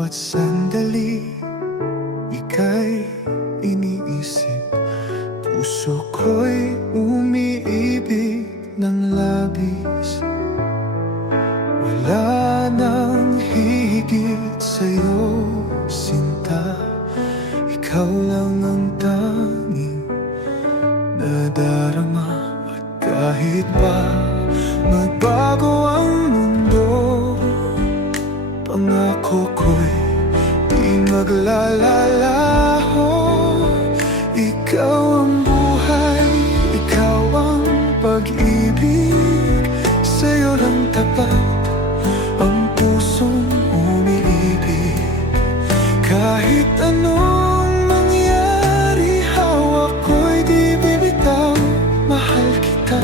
bawat sandali, ika'y iniisip. Puso ko'y umiibig ng labis. Wala nang higit sa'yo, sinta. Ikaw lang ang tanging nadarama. At kahit pa magbago ang mundo, pangako ko'y di maglalalaho. Ikaw ang buhay, ikaw ang pag-ibig. Sa'yo lang tapat ang pusong umiibig. Kahit anong mangyari, hawak ko'y di bibitaw. Mahal kita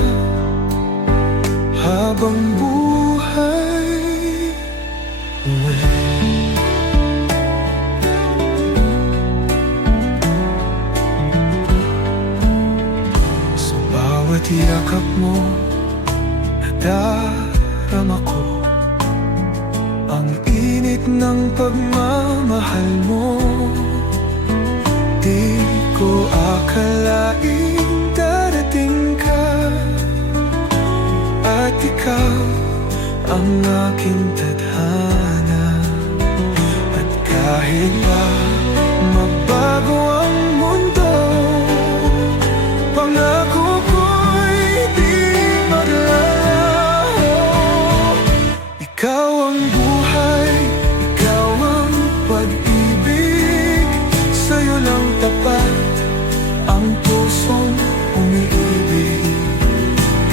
habang buhay. Sa bawat yakap mo, nadarama ko ang init ng pagmamahal mo. Di ko akalaing darating ka, at ikaw ang aking tadhana. At kahit pa magbago ang mundo, pangako ko'y di maglalaho. Ikaw ang buhay, ikaw ang pag-ibig. Sa'yo lang tapat ang pusong umiibig.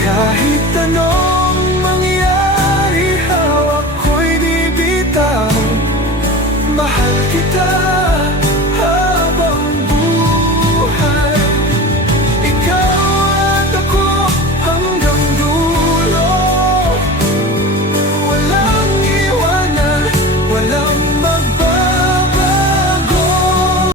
Kahit anong mangyari, hawak ko'y di bitaw. Mahal kita